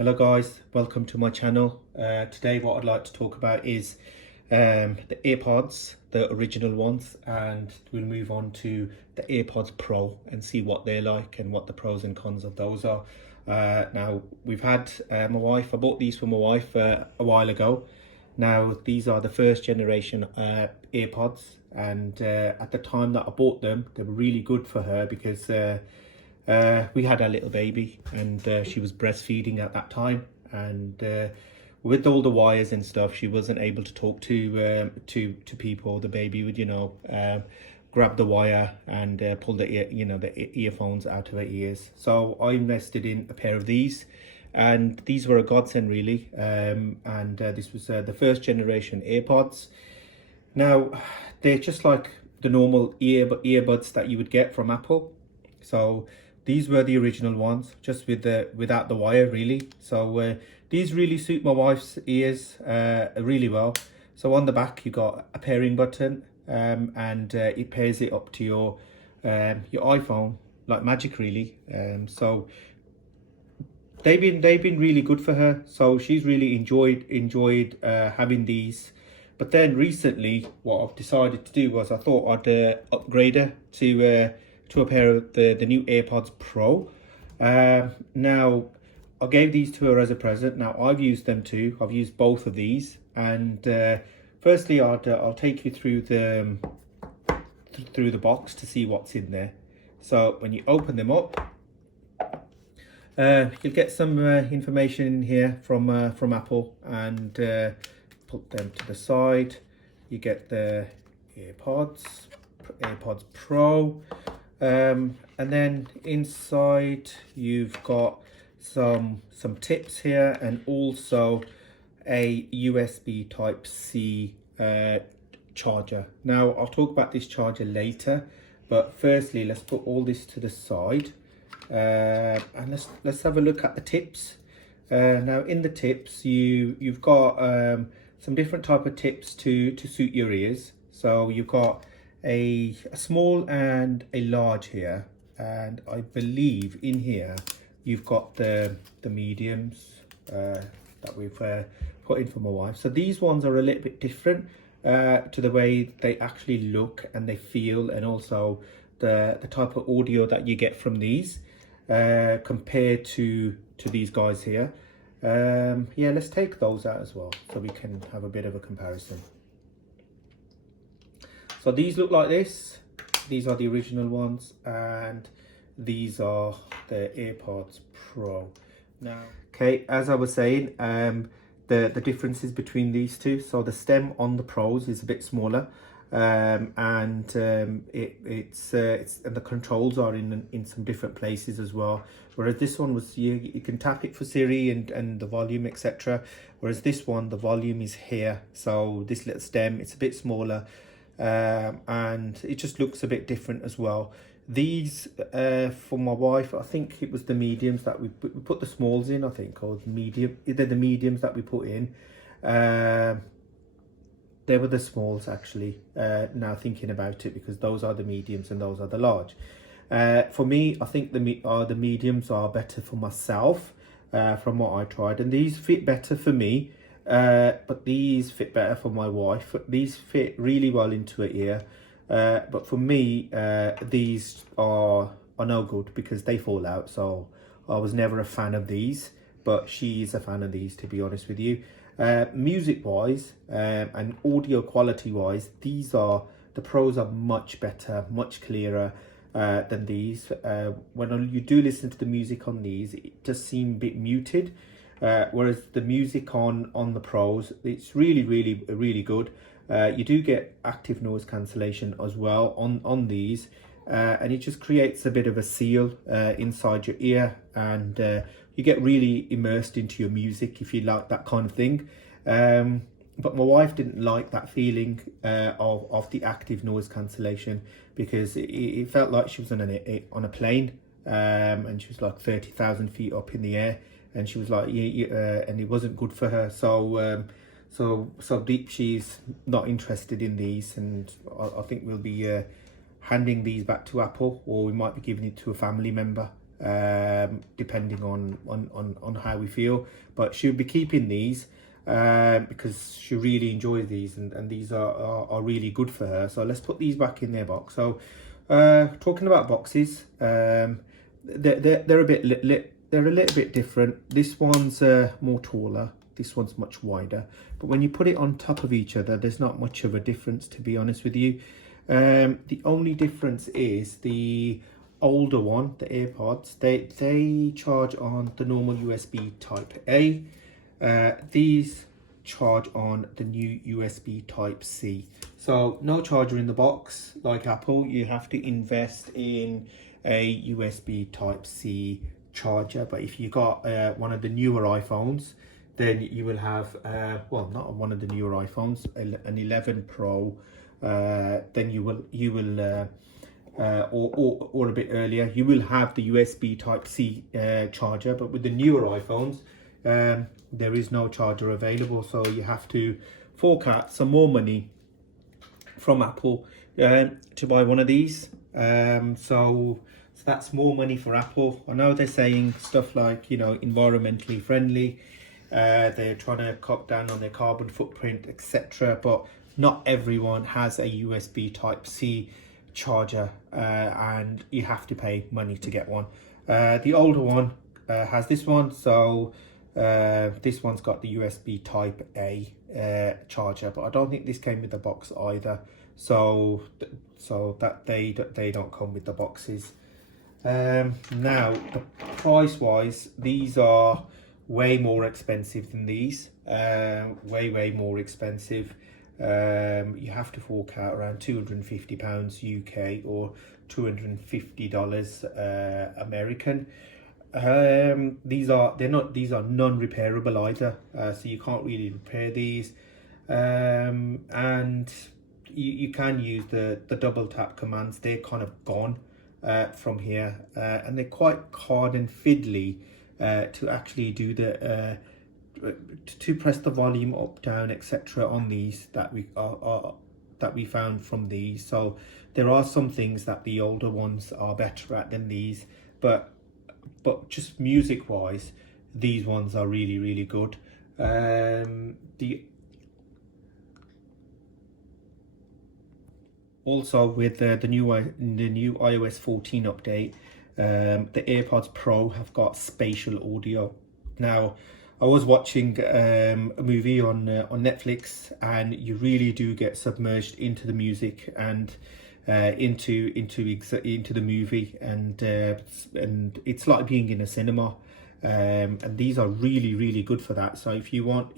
Hello guys, welcome to my channel. Today what I'd like to talk about is the AirPods, the original ones, and we'll move on to the AirPods Pro and see what they're like and what the pros and cons of those are. Now we've had I bought these for my wife a while ago. Now these are the first generation AirPods, and at the time that I bought them, they were really good for her because we had our little baby, and she was breastfeeding at that time, and with all the wires and stuff, she wasn't able to talk to people. The baby would, grab the wire and pull the earphones out of her ears. So I invested in a pair of these, and these were a godsend really. And this was the first generation AirPods. Now they're just like the normal earbuds that you would get from Apple. So these were the original ones, just without the wire really. So these really suit my wife's ears really well. So on the back you got a pairing button, and it pairs it up to your iPhone like magic really. So they've been really good for her. So she's really enjoyed having these. But then recently, what I've decided to do was I thought I'd upgrade her to a pair of the new AirPods Pro. Now, I gave these to her as a present. Now, I've used them too. I've used both of these. And firstly, I'll take you through the box to see what's in there. So when you open them up, you'll get some information in here from Apple, and put them to the side. You get the AirPods Pro. And then inside you've got some tips here, and also a USB type C charger. Now I'll talk about this charger later, but firstly let's put all this to the side, and let's have a look at the tips. Now in the tips you've got some different type of tips to suit your ears. So you've got a small and a large here, and I believe in here you've got the mediums that we've put in for my wife. So these ones are a little bit different to the way they actually look and they feel, and also the type of audio that you get from these compared to these guys here. Yeah, let's take those out as well so we can have a bit of a comparison. So these look like this. These are the original ones, and these are the AirPods Pro. Now, okay, as I was saying, the differences between these two. So the stem on the Pros is a bit smaller, and it's and the controls are in some different places as well. Whereas this one was you can tap it for Siri and the volume, etc. Whereas this one, the volume is here. So this little stem, it's a bit smaller. And it just looks a bit different as well. These for my wife, I think it was the mediums that we put the smalls in, I think, or the medium. They're the mediums that we put in. They were the smalls actually, now thinking about it, because those are the mediums and those are the large. For me, I think the mediums are better for myself, from what I tried, and these fit better for me. But these fit better for my wife. These fit really well into her ear, but for me these are no good because they fall out. So I was never a fan of these, but she's a fan of these, to be honest with you. Music wise and audio quality wise, the Pros are much better, much clearer than these. When you do listen to the music on these, it does seem a bit muted. Whereas the music on the Pros, it's really good. You do get active noise cancellation as well on these, and it just creates a bit of a seal inside your ear, and you get really immersed into your music if you like that kind of thing. But my wife didn't like that feeling of the active noise cancellation, because it felt like she was on a plane, and she was like 30,000 feet up in the air. And she was like, and it wasn't good for her. So deep, she's not interested in these, and I think we'll be handing these back to Apple, or we might be giving it to a family member. depending on how we feel. But she'll be keeping these because she really enjoys these, and these are really good for her. So let's put these back in their box. So talking about boxes, they're a bit they're a little bit different. This one's more taller, this one's much wider, but when you put it on top of each other, there's not much of a difference, to be honest with you. The only difference is the older one, the AirPods, they charge on the normal USB type A. These charge on the new USB type C. So no charger in the box like Apple. You have to invest in a USB type C charger. But if you got one of the newer iPhones, then you will have well, not one of the newer iPhones, an 11 Pro, then you will or a bit earlier, you will have the USB type C charger. But with the newer iPhones, there is no charger available, so you have to fork out some more money from Apple to buy one of these. So that's more money for Apple. I know they're saying stuff like, you know, environmentally friendly, they're trying to cut down on their carbon footprint, etc. But not everyone has a USB type C charger, and you have to pay money to get one. The older one has this one, so this one's got the USB type A charger, but I don't think this came with the box either, so that they don't come with the boxes. Now, the price wise, these are way more expensive than these, way more expensive. You have to fork out around £250 UK or $250 American. These are non-repairable either, so you can't really repair these, and you can use the double tap commands. They're kind of gone from here, and they're quite hard and fiddly to actually do the to press the volume up, down, etc. on these that we found from these. So there are some things that the older ones are better at than these, but just music wise, these ones are really good. Also with the new iOS 14 update, the AirPods Pro have got spatial audio. Now, I was watching a movie on Netflix, and you really do get submerged into the music and into the movie, and it's like being in a cinema. And these are really good for that. So if you want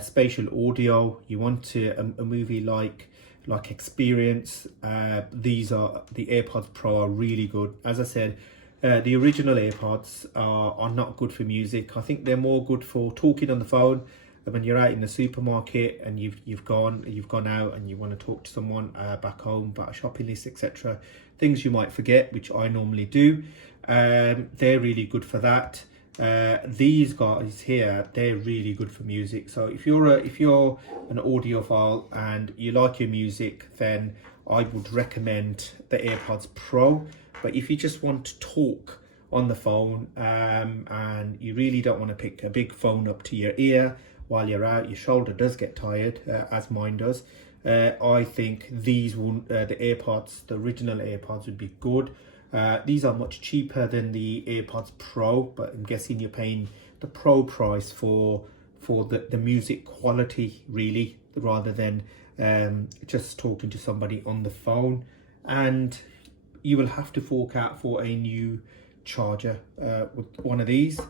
spatial audio, you want a movie like experience, these are the AirPods Pro are really good. As I said, the original AirPods are not good for music. I think they're more good for talking on the phone when you're out in the supermarket and you've gone out and you want to talk to someone back home about a shopping list, etc. Things you might forget, which I normally do. They're really good for that. These guys here, they're really good for music. So if you're an audiophile and you like your music, then I would recommend the AirPods Pro. But if you just want to talk on the phone, and you really don't want to pick a big phone up to your ear while you're out, your shoulder does get tired, as mine does, I think these the AirPods, the original AirPods, would be good. These are much cheaper than the AirPods Pro, but I'm guessing you're paying the Pro price for the music quality, really, rather than just talking to somebody on the phone. And you will have to fork out for a new charger with one of these.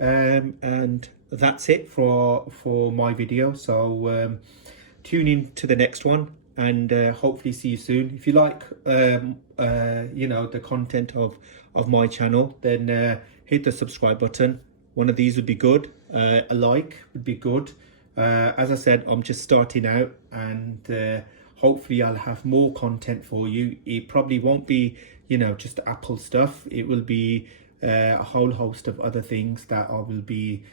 And that's it for my video. So tune in to the next one, and hopefully see you soon. If you like you know, the content of my channel, then hit the subscribe button. One of these would be good. A like would be good. As I said, I'm just starting out, and hopefully I'll have more content for you. It probably won't be, you know, just Apple stuff. It will be a whole host of other things that I will be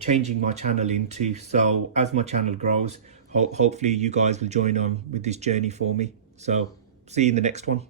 changing my channel into. So as my channel grows, hopefully you guys will join on with this journey for me. So see you in the next one.